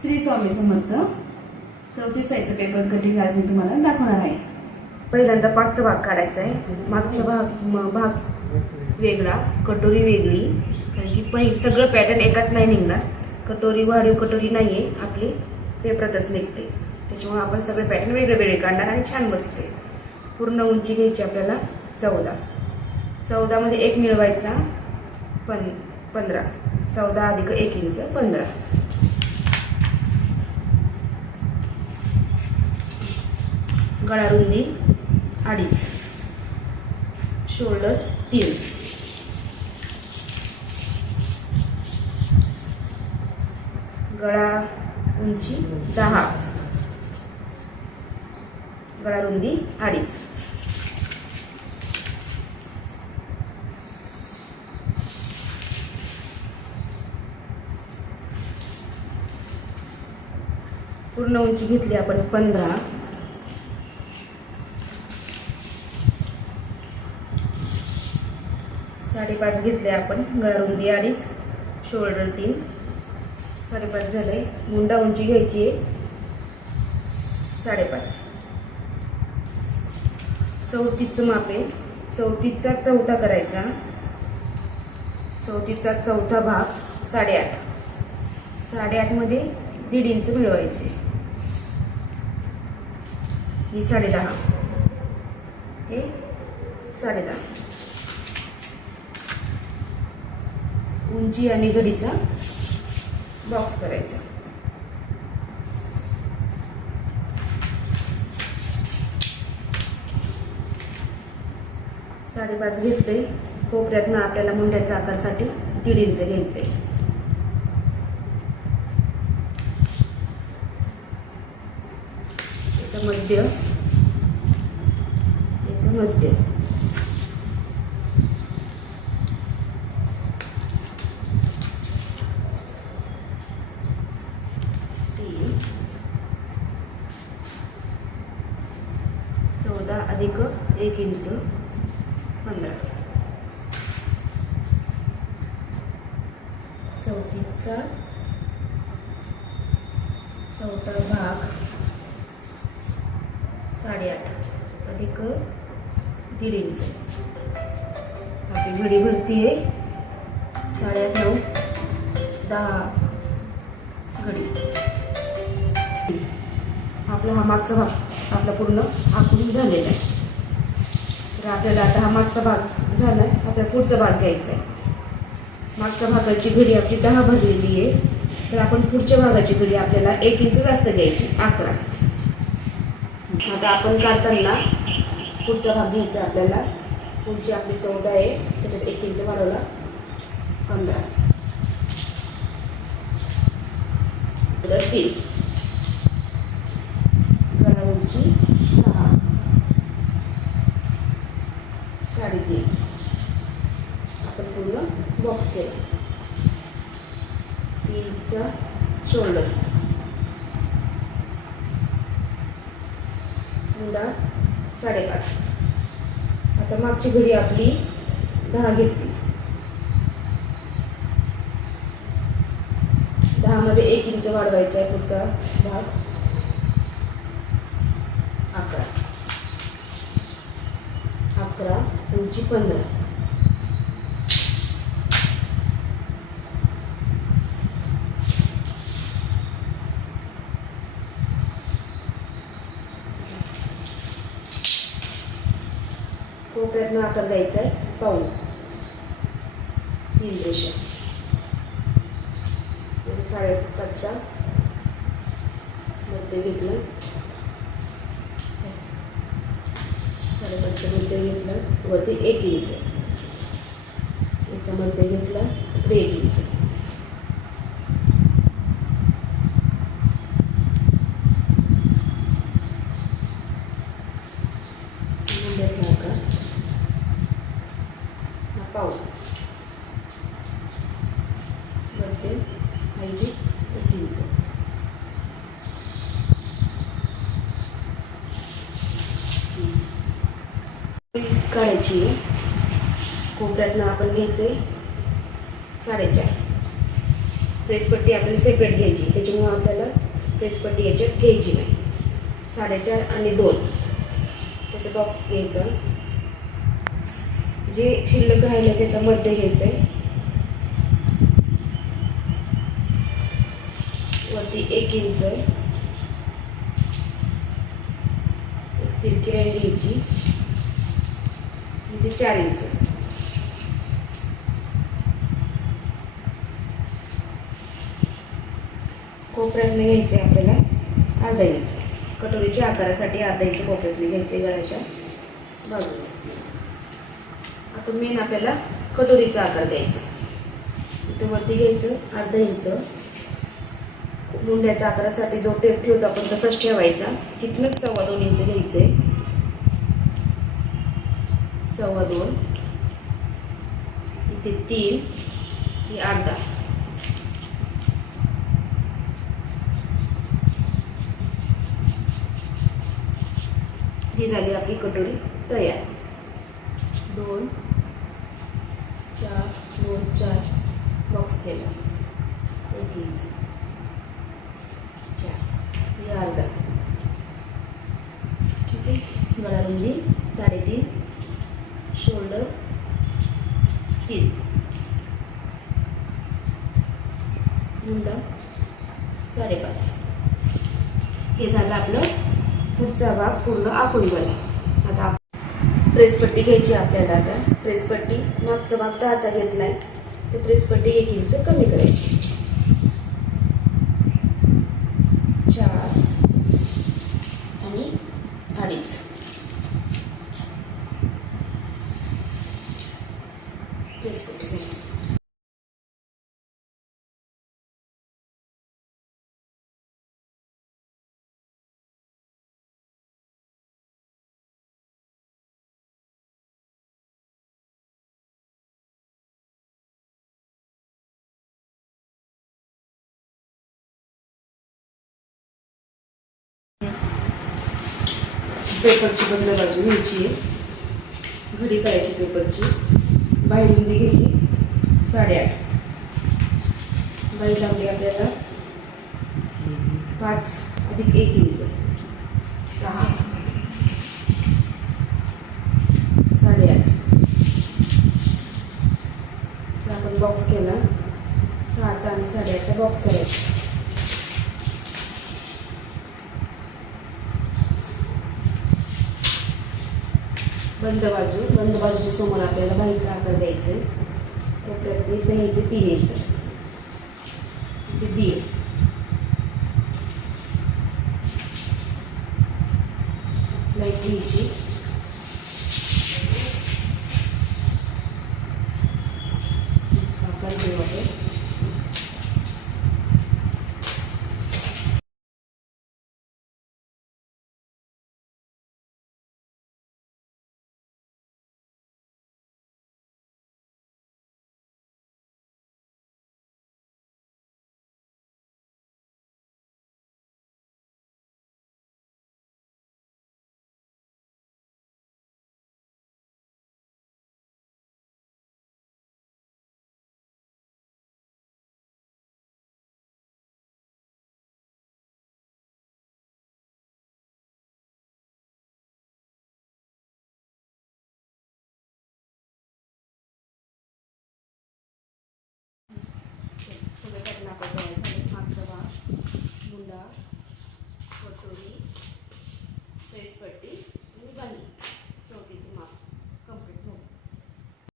श्री स्वामी समर्थ 34 साईजचा paper cutting आज मी तुम्हाला दाखवणार आहे। पहिल्यांदा पाठचा भाग काढायचा आहे। मागचा भाग वेगळा, कटोरी वेगळी, कारण की सगळं पॅटर्न एकात नाही निघणार। कटोरी वाढीव कटोरी नाहीये, आपली पेपरातच निघते, त्याच्यामुळे आपण सगळे पॅटर्न वेगळे वेगळे काढणार आणि छान बसते। पूर्ण उंची घ्यायची आपल्याला 14 मध्ये 1 मिळवायचा 15, 14 अधिक 1 इंच 15। गळा रुंदी 2.5, शोल्डर 3, गळा उंची 10, गळा रुंदी 2.5। पूर्ण उंची घेतली आपण 15, 5.5 घेतले आपण। गळा रुंदी 2.5, शोल्डर 3, 5.5 झाले। मुंडा उंची घ्यायची आहे 5.5। 34चं माप आहे, 34चा चौथा करायचा, 34चा चौथा भाग 8.5, 8.5 मध्ये 1.5 इंच मिळवायचे। ही 10.5, हे 10.5। उंची आणि घडीचा बॉक्स करायचा। साडेपाच घेतले। कोपऱ्यातनं आपल्याला मुंड्याच्या आकारासाठी 1.5 इंच घ्यायचे। याचं मध्य, याचं मध्य, अधिक 1 इंच 15। 34चा चौथा भाग 8.5 अधिक 1.5 इंच। आपली घडी भरती आहे 8.5, 9, 10 घडी। आपला हा मागचा भाग आपला पूर्ण आखून झालेला आहे। तर आपल्याला आता हा मागचा भाग झाला आहे, आपल्याला पुढचा भाग घ्यायचा आहे। मागच्या भागाची घडी आपली 10 भरलेली आहे, तर आपण पुढच्या भागाची घडी आपल्याला 1 इंच जास्त घ्यायची 11। आता आपण काढताना पुढचा भाग घ्यायचा आपल्याला। पुढची आपली 14 आहे, त्याच्यात 1 इंच वाढवला 15, 3, गळा उंची 6, 3.5। आपण पूर्ण बॉक्स केला। 3चा शोल्डर, मुंडा 5.5। आता मागची घडी आपली 10 घेतली, 10 मध्ये 1 इंच वाढवायचा आहे। पुढचा भाग 11, उंची 15। कोपऱ्यातनं आकार द्यायचा आहे पाऊण, 3 रेषा। 5.5चा मध्ये घेतलं, 5.5चं मध्ये घेतलं, वरती 1 इंच, याचा मध्ये घेतला 1 इंच। मुंड्यातला आकार हा पाऊण, मध्ये हाईट 1 इंच। काढायची कोपऱ्यातनं आपण घ्यायचे 4.5, प्रेसपट्टी आपल्याला सेपरेट घ्यायची, त्याच्यामुळे आपल्याला प्रेसपट्टी याच्यात घ्यायची नाही. 4.5 आणि 2 त्याचा बॉक्स घ्यायचा. जे शिल्लक राहिलं त्याचा मध्य घ्यायचं आहे. वरती 1 इंच तिरकी लाईन घ्यायची. इथे 4 इंच. कोपऱ्यातनं घ्यायचे आपल्याला अर्धा इंच. कटोरीच्या आकारासाठी अर्धा इंच कोपऱ्यातनं घ्यायचे गळ्याच्या बाजूला. आता मेन आपल्याला कटोरीचा आकार द्यायचा. इथं वरती घ्यायचं अर्धा इंच. मुंड्याच्या आकारासाठी जो टेप ठेवतो आपण तसाच ठेवायचा. तिथनंच 2.25 इंच घ्यायचे. 2.25 इथे 3 ही अर्धा. ही झाली आपली कटोरी तयार. 2 4 2 4 बॉक्स केला. 1 इंच 4 ही अर्धा. ठीक आहे. गळा रुंदी 3.5, शोल्डर 3, मुंडा 5.5. हे झालं आपलं पुढचा भाग पूर्ण आखून झाला. आता प्रेसपट्टी घ्यायची आपल्याला. आता प्रेसपट्टी मागचा भाग 10चा घेतलाय, तर प्रेसपट्टी 1 इंच कमी करायची. 4 आणि 2.5. प्रेसपट्टी झाली. पेपरची बंद बाजू घ्यायची आहे. घडी करायची पेपरची. बाई रुंदी घ्यायची 8.5. बाई लावली आपल्याला 5 अधिक 1 इंच 6 8.5 चा आपण बॉक्स केला. 6चा आणि 8.5चा बॉक्स करायचा. बंद बाजूच्या समोर आपल्याला बाईचा आकार द्यायचा आहे. कोपऱ्यात इथं घ्यायचे 3 इंच. इथे 1.5. लाईट घ्यायची. आकार देऊ आपण. सगळं पॅटर्न आपण तयार झाले. मागचा भाग, मुंडा, कटोरी, प्रेसपट्टी आणि बाही.